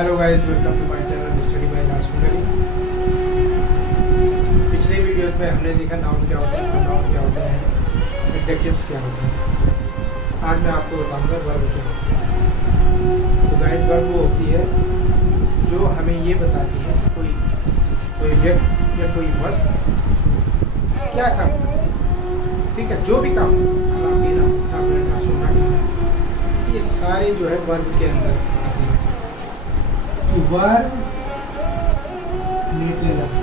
Hello guys, welcome to my channel study by Rajkumari. पिछले videos में हमने देखा नाउन क्या होते हैं, प्रोनाउन क्या होते हैं, एडजेक्टिव्स क्या होते हैं। आज मैं आपको बताऊंगा वर्ब क्या होते हैं। तो गाइस, वर्ब वो होती है जो हमें ये बताती है कि कोई व्यक्ति या कोई वस्तु क्या काम करता है। ठीक है, जो भी काम खाना पीना, उठना बैठना, सोना खाना, ये सारे जो है वर्ब के अंदर आते हैं। वर्ब नीटेलस,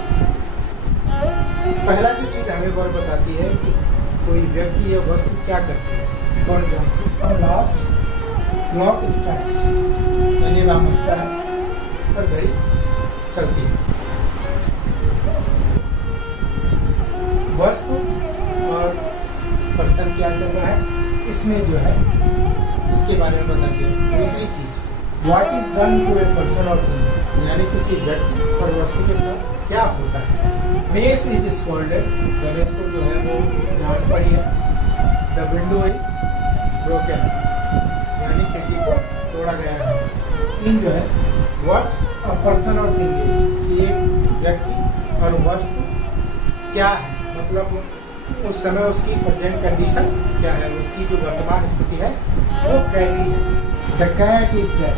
पहला जो चीज हमें वर्ब बताती है कि कोई व्यक्ति या वस्तु क्या करती है। फॉर एग्जाम्पल, क्लॉक स्ट्राइक्स, यानी राम बजता है और घड़ी चलती है। वस्तु और पर्सन क्या कर रहा है, इसमें जो है इसके बारे में बताती है। दूसरी चीज, what is done to a person और थिंग, यानी किसी व्यक्ति और वस्तु के साथ क्या होता है। मेस इज स्कॉल्डेड, गणेश को जो है वो डांट पड़ी है। द विंडो इज ब्रोकन, यानी खिड़की को तोड़ा गया है। इन जो है व्हाट अ पर्सन और थिंग इज, एक व्यक्ति और वस्तु क्या है, मतलब उस समय उसकी प्रेजेंट कंडीशन क्या है, उसकी जो वर्तमान स्थिति है वो कैसी है। द कैट इज डेड,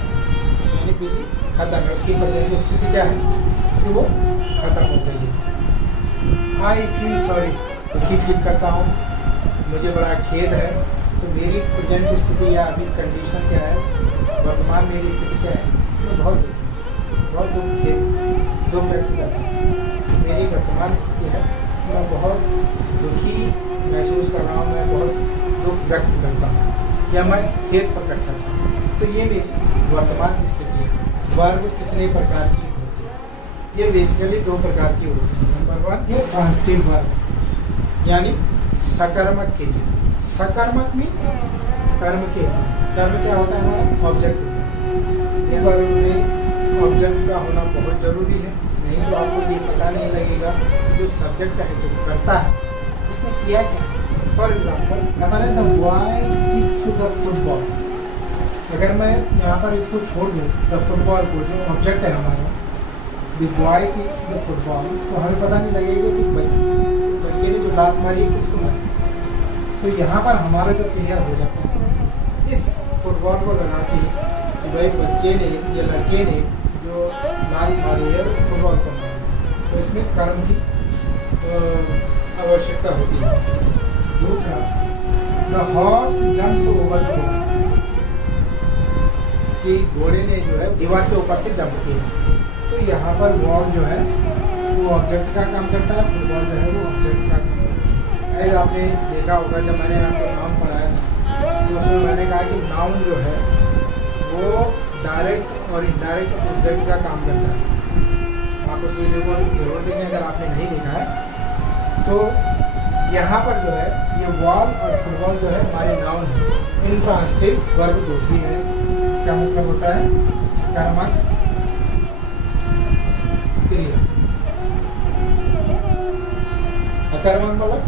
यानी बिल्ली खत्म है, उसकी प्रेजेंट स्थिति क्या है कि वो खत्म हो गई है। आई फील सॉरी, दुखी फील करता हूँ, मुझे बड़ा खेद है। तो मेरी प्रेजेंट स्थिति या अभी कंडीशन क्या है, वर्तमान मेरी स्थिति क्या है, तो बहुत दुख व्यक्त करता हूँ। मेरी वर्तमान स्थिति है, मैं बहुत दुखी महसूस कर रहा हूँ, मैं बहुत दुख व्यक्त करता हूँ या मैं खेद प्रकट करता हूँ। तो ये मेरी वर्तमान स्थिति है। वर्ब कितने प्रकार की होती है? ये बेसिकली दो प्रकार की होती है। नंबर वन, ये ट्रांसिटिव वर्ब, यानी सकर्मक क्रिया। सकर्मक मीन्स कर्म के साथ। कर्म क्या होता है, हमारा ऑब्जेक्ट होता है। ये वर्ब में ऑब्जेक्ट का होना बहुत जरूरी है, नहीं तो आपको ये पता नहीं लगेगा जो सब्जेक्ट है, जो करता है, उसने किया क्या। फॉर एग्जाम्पल, हमारे the boy kicks the football, अगर मैं यहाँ पर इसको छोड़ दूँ, द फुटबॉल को, जो ऑब्जेक्ट है हमारा, the boy kicks the football, तो हमें पता नहीं लगेगा कि बच्चे ने जो लात मारी है किसको मारी। तो यहाँ पर हमारा जो क्लियर हो जाता है इस फुटबॉल को लगा के कि भाई बच्चे ने या लड़के ने जो लात मारी है फुटबॉल को मारी, तो इसमें कर्म की आवश्यकता होती है। दूसरा, the horse jumps over the wall, कि घोड़े ने जो है दीवार के ऊपर से जंप किया। तो यहाँ पर बॉल जो है वो ऑब्जेक्ट का काम करता है, फुटबॉल जो है वो ऑब्जेक्ट का काम करता है। ऐसे आपने देखा होगा, जब मैंने आपको नाउन पढ़ाया था तो उसमें मैंने कहा कि नाउन जो है वो डायरेक्ट और इनडायरेक्ट ऑब्जेक्ट का काम करता है। आप उस वीडियो को जरूर देखें अगर आपने नहीं देखा है। तो यहाँ पर जो है ये वॉल और फुटबॉल जो है हमारे नाउन है। इंट्रांसिटिव वर्ब दूसरी है, इसका मतलब होता है कर्मक क्रिया। अकर्मक मतलब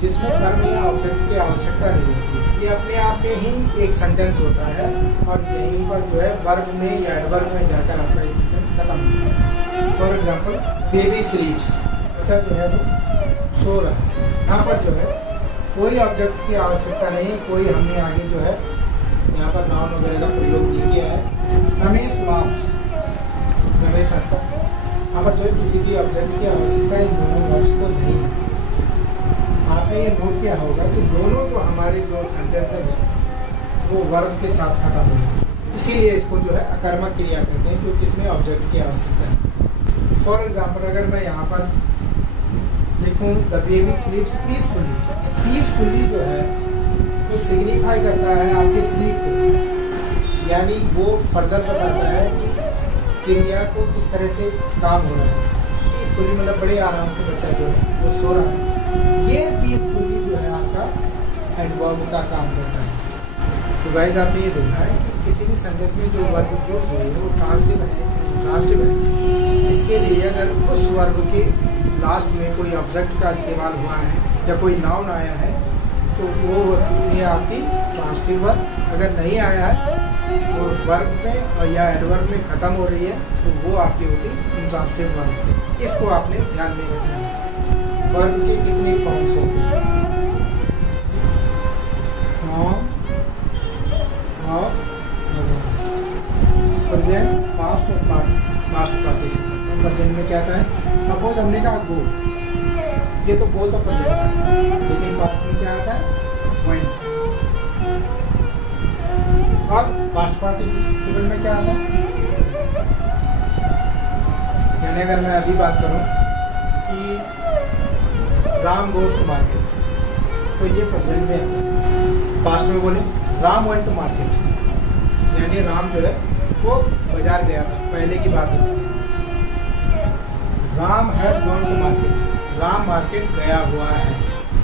जिसमें कर्म या ऑब्जेक्ट की आवश्यकता नहीं होती, ये अपने आप में ही एक सेंटेंस होता है और यहीं पर जो है वर्ब में या एडवर्ब में जाकर आपका ये सेंटेंस खत्म होता है। फॉर एग्जाम्पल, बेबी स्लीप्स, बच्चा जो है वो सो रहा है। यहाँ पर जो है कोई ऑब्जेक्ट की आवश्यकता नहीं, कोई हमने आगे जो है यहाँ पर नाउन वगैरह का प्रयोग नहीं किया है। रमेश लाफ्स, रमेश हंसता। यहाँ पर जो है किसी भी ऑब्जेक्ट की आवश्यकता इन दोनों वर्ब्स को नहीं है। आपने ये नोट किया होगा कि दोनों जो हमारे जो सेंटेंसेस हैं वो वर्ब के साथ खत्म होंगे, इसीलिए इसको जो है अकर्मक क्रिया कहते हैं, क्योंकि इसमें ऑब्जेक्ट की आवश्यकता है। फॉर एग्जाम्पल, अगर मैं यहाँ पर लिखूँ द बेबी स्लीप्स पीसफुली, पीसफुली जो है वो सिग्निफाई करता है आपके स्लीप को, यानी वो फर्दर बताता है कि क्रिया को किस तरह से काम हो रहा है। पीसफुली मतलब बड़े आराम से बच्चा जो है वो सो रहा है। ये पीसफुली जो है आपका एडवर्ब का काम करता है। तो गाइस, आपने ये देखा है कि किसी भी सेंटेंस में जो वर्ब यूज हुई है वो ट्रांसिटिव है। इसके लिए अगर उस वर्ब के लास्ट में कोई ऑब्जेक्ट का इस्तेमाल हुआ है या कोई नाउन आया है तो वो ये आपकी ट्रांसिटिव वर्ब। अगर नहीं आया है वो वर्ब में और या एडवर्ब में खत्म हो रही है तो वो आपकी होती इंट्रांसिटिव वर्ब। इसको आपने ध्यान में रखना है। वर्ब की कितनी फॉर्म्स होती हैं? फॉर्म ऑफ प्रेजेंट, पास्ट और पास्ट पार्टिसिपल। प्रेजेंट में क्या आता है? सपोज हमने कहा गो, ये तो गो तो प्रेजेंट है, लेकिन पास्ट में क्या आता है? वेंट। और पास्ट पार्टिसिपल में क्या आता है? यानी अगर मैं अभी बात करूं कि राम गोज टू मार्केट, तो ये प्रेजेंट में आता है। पास्ट में बोले राम वेंट टू मार्केट, यानी राम जो है वो बाजार गया था, पहले की बात है। Ram has gone to market, Ram market गया हुआ है।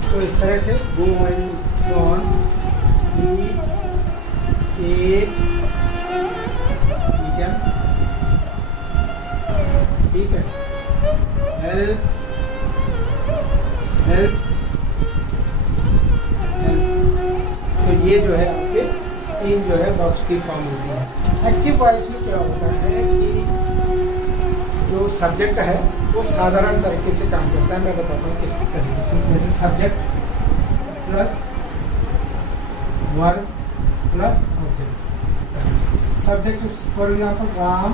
तो इस तरह से go, went, gone, eat, eaten, ठीक है, हेल्प, हेल्प, तो ये जो है आपके तीन जो है वर्ब्स की फॉर्म होती है। एक्टिव वॉइस में क्या होता है कि जो सब्जेक्ट है वो साधारण तरीके से काम करता है। मैं बताता हूँ किस तरीके से। जैसे subject plus verb plus object. Subject for example Ram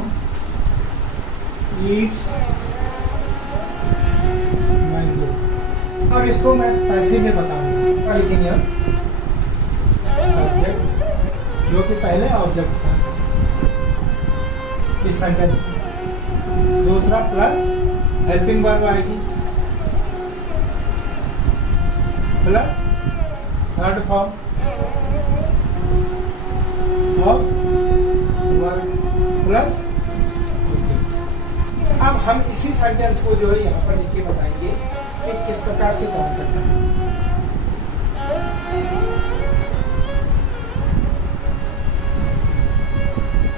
Yeats mango. अब इसको मैं पैसिव में बताऊंगा, क्या लिखेंगे हम? सब्जेक्ट जो कि पहले ऑब्जेक्ट था इस सेंटेंस में, दूसरा प्लस हेल्पिंग वर्ब आएगी, plus third form of verb plus. अब हम इसी सेंटेंस को जो है यहाँ पर लिख के बताएंगे कि किस प्रकार से काम करता है।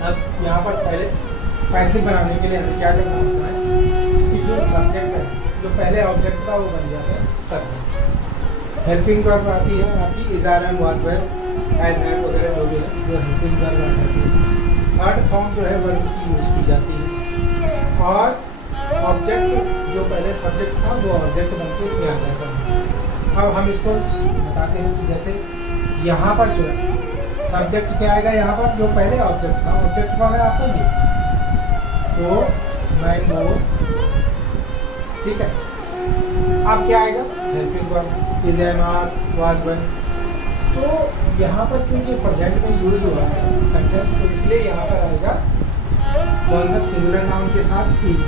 अब यहाँ पर पहले पैसिव बनाने के लिए हमें क्या करना होता है कि जो सब्जेक्ट है, जो पहले ऑब्जेक्ट था वो बन जाता है सब्जेक्ट। हेल्पिंग वर्ब आती है आपकी इज आर एम वर्ब है, एज है वगैरह जो भी है, जो हेल्पिंग वर्ब आती है। थर्ड फॉर्म जो है वर्ब की यूज की जाती है, और ऑब्जेक्ट जो पहले सब्जेक्ट था वो ऑब्जेक्ट बनकर इसमें आ जाता है। अब हम इसको बताते हैं कि जैसे यहाँ पर जो है सब्जेक्ट क्या आएगा, यहाँ पर जो पहले ऑब्जेक्ट था, ऑब्जेक्ट का है आपका ये, तो मैंगो, ठीक है। अब क्या आएगा? Helping verb is am are was one. तो यहाँ पर क्योंकि प्रेजेंट में यूज हुआ है सेंटेंस, तो इसलिए यहाँ पर आएगा कौन सा? सिंगुलर नाउन के साथ इज,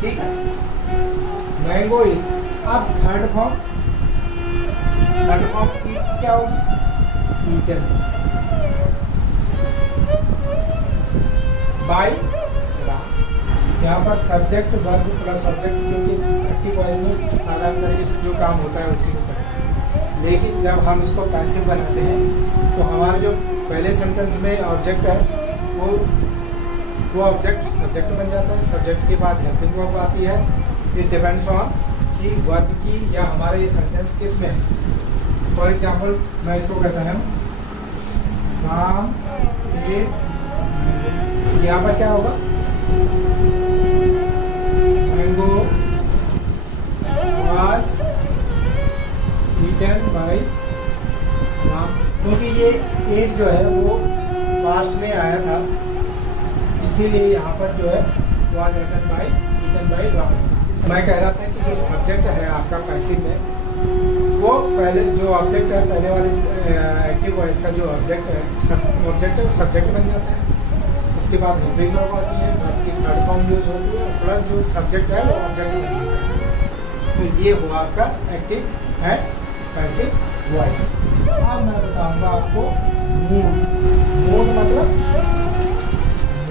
ठीक है। Mango is. अब थर्ड फॉर्म क्या होगी? Eaten by Ram. यहाँ पर सब्जेक्ट वर्ब प्लस ऑब्जेक्ट, क्योंकि एक्टिव वॉइस में साधारण तरीके से जो काम होता है उसी को करें। लेकिन जब हम इसको पैसिव बनाते हैं तो हमारा जो पहले सेंटेंस में ऑब्जेक्ट है वो ऑब्जेक्ट सब्जेक्ट बन जाता है। सब्जेक्ट के बाद हेल्पिंग वर्ब आती है। इट डिपेंड्स ऑन कि वर्ब की या हमारा ये सेंटेंस किस में है। फॉर एग्जाम्पल मैं इसको कहता हूँ राम एट, यहाँ पर क्या होगा? Mango was eaten by Ram, क्योंकि ये एट जो है वो पास्ट में आया था, इसीलिए यहाँ पर जो है वाज ईटन बाय राम। मैं कह रहा था कि जो सब्जेक्ट है आपका पैसिव में, वो पहले जो ऑब्जेक्ट है, पहले वाले एक्टिव वॉइस का जो ऑब्जेक्ट है वो सब्जेक्ट बन जाता है। उसके बाद हेल्पिंग वर्ब आती है, आपकी थर्ड फॉर्म यूज होती है, प्लस जो सब्जेक्ट है वो ऑब्जेक्ट बन जाता है। तो ये हुआ आपका एक्टिव है पैसिव वॉइस। अब मैं बताऊंगा आपको मूड। मूड मतलब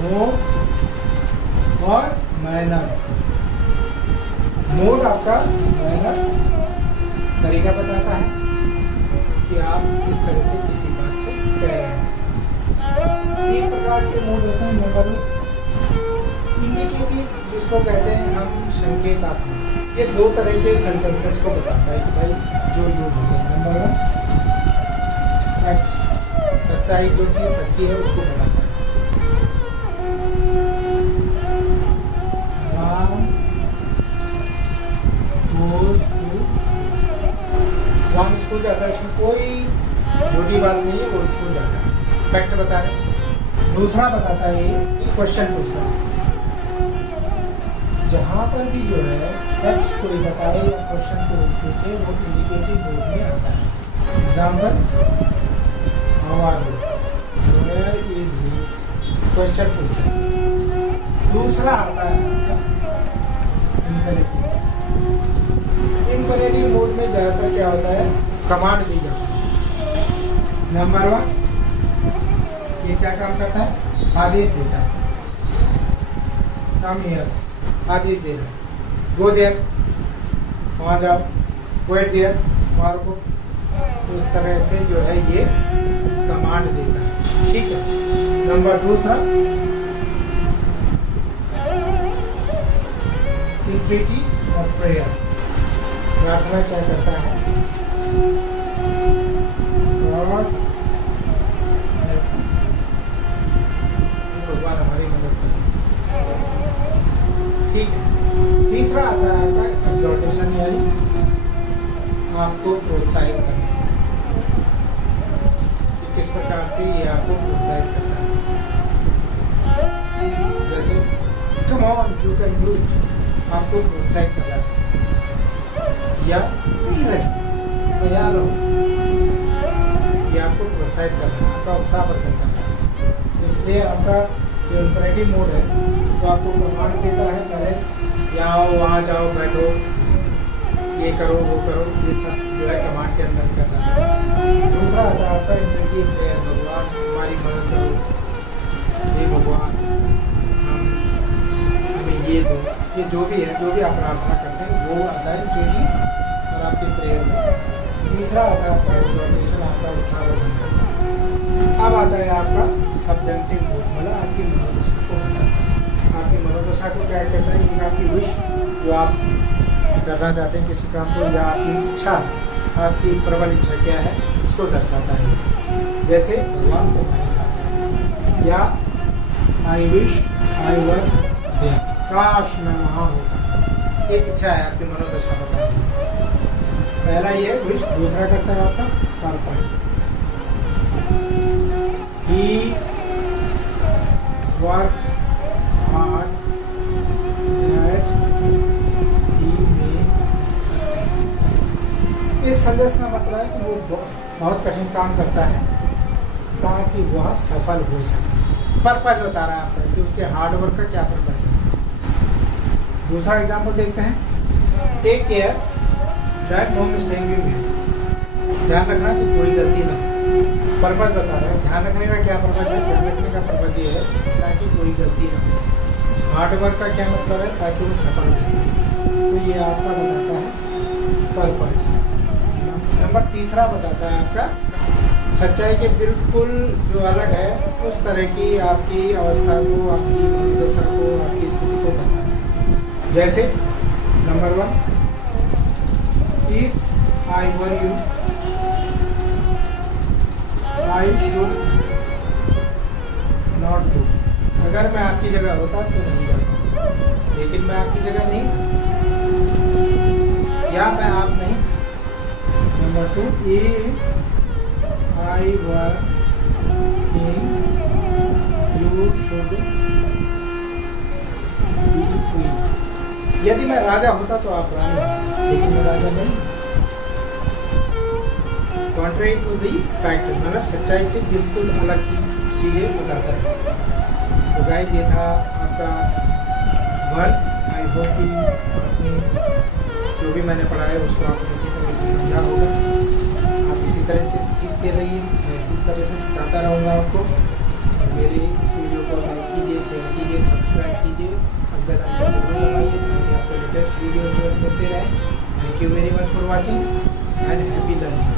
मूड और मैनर। मूड आपका मैनर तरीका बताता है कि आप किस तरह से किसी बात को कह रहे हैं। तीन प्रकार के मूड होते हैं। नंबर इंडिकेटिव, जिसको कहते हैं हम संकेतात्मक। ये दो तरह के सेंटेंसेस को बताता है कि भाई जो यूज होते हैं। नंबर वन सच्चाई, जो चीज़ सच्ची है उसको बताता है। Ram goes to school. Ram school जाता है, इसमें कोई झूठी बात नहीं है, वो स्कूल जाता है, फैक्ट बता रहे। दूसरा बताता है ये क्वेश्चन पूछता है। जहाँ पर भी जो है फैक्ट्स कोई बताए या क्वेश्चन को पूछे वो इंडिकेटिव मोड में आता है। Example, how are you, where is he, question पूछता है। दूसरा आता है इम्पेरेटिव। इम्पेरेटिव मोड में ज़्यादातर क्या होता है, कमांड दी जाती है। नंबर 1, ये क्या काम करता है, आदेश देता है। कम हियर, आदेश दे रहा है। गो देयर, वहाँ जाओ। वेट देयर, वहाँ रुको। तो इस तरह से जो है ये कमांड देता है, ठीक है। नंबर 2, इंट्रीटी और प्रेयर। प्रार्थना क्या करता है, भगवान हमारी मदद करें, ठीक है। तीसरा आता है आपका एग्जॉर्टेशन, यानी आपको प्रोत्साहित करना। किस प्रकार से ये आपको प्रोत्साहित करता है, जैसे come on you can do, आपको प्रोत्साहित कर रहा है। या बी रेडी, तैयार रहो, ये आपको प्रोत्साहित कर रहा है, आपका उत्साह वर्धन कर रहा है। इसलिए आपका जो इम्परेटिव मोड है तो आपको कमांड देता है, पहले यहाँ आओ, वहाँ जाओ, बैठो, ये करो, वो करो, ये सब जो है कमांड के अंदर करना है। दूसरा आता है आपका इंट्रीटी प्रेयर, भगवान हमारी मदद करो, ये भगवान हमें ये दो, ये जो भी है, जो भी आप प्रार्थना करते हैं वो आता है इंट्रीटी और आपकी प्रेयर में। तीसरा आता है आपका एग्जॉर्टेशन, आपका उत्साह वर्धन करना है। अब आता है आपका सब्जेक्टिव मोड, मतलब आपकी मनोदशा को बताता है। आपकी मनोदशा को क्या कहता है, ये आपकी विश, जो आप करना चाहते हैं किसी काम को, या आपकी इच्छा, आपकी प्रबल इच्छा क्या है, उसको दर्शाता है। जैसे भगवान तुम्हारे साथ है, या I wish I were there, काश मैं वहाँ होता। एक इच्छा है, आपकी मनोदशा बताता है। पहला ये विश। दूसरा करता है आपका purpose, he works hard that he may succeed. इस संदेश का मतलब है कि वो बहुत कठिन काम करता है ताकि वह सफल हो सके। पर्पस बता रहा है आपका कि उसके हार्ड वर्क का क्या पर्पस है। दूसरा एग्जाम्पल देखते हैं, take care that no mistake be made, ध्यान रखना कि कोई गलती ना हो। पर्पस बता रहा है, ध्यान रखने का क्या पर्पस है, ध्यान रखने का पर्पस ये है ताकि कोई गलती ना हो। हार्ड वर्क का क्या मतलब है, ताकि वो सफल हो सके। तो ये आपका बताता है पर्पस। नंबर 3 बताता है आपका सच्चाई के बिल्कुल जो अलग है उस तरह की आपकी अवस्था को, आपकी मनोदशा को, आपकी स्थिति को बताता है। जैसे number 1, if I were you I should not do, अगर मैं आपकी जगह होता तो नहीं जाता, लेकिन मैं आपकी जगह नहीं था, या मैं आप नहीं था। Number 2, if I were king you should be queen, यदि मैं राजा होता तो आप रानी होते, लेकिन मैं राजा नहीं। कॉन्ट्रेरी टू दी फैक्ट, मतलब सच्चाई से बिल्कुल अलग की चीज़ें बताता है। तो गाइस ये था आपका वर्क। आई होप कि आपने जो भी मैंने पढ़ा है उसको आपने अच्छी तरह से समझा होगा। आप इसी तरह से सीखते रहिए, मैं इसी तरह से सिखाता रहूँगा आपको। और मेरे इस वीडियो को लाइक कीजिए, शेयर कीजिए, सब्सक्राइब कीजिए, और बेल आइकन को दबाइए ताकि आपको लेटेस्ट वीडियो जो मिलते रहे। Thank you very much for watching and happy learning.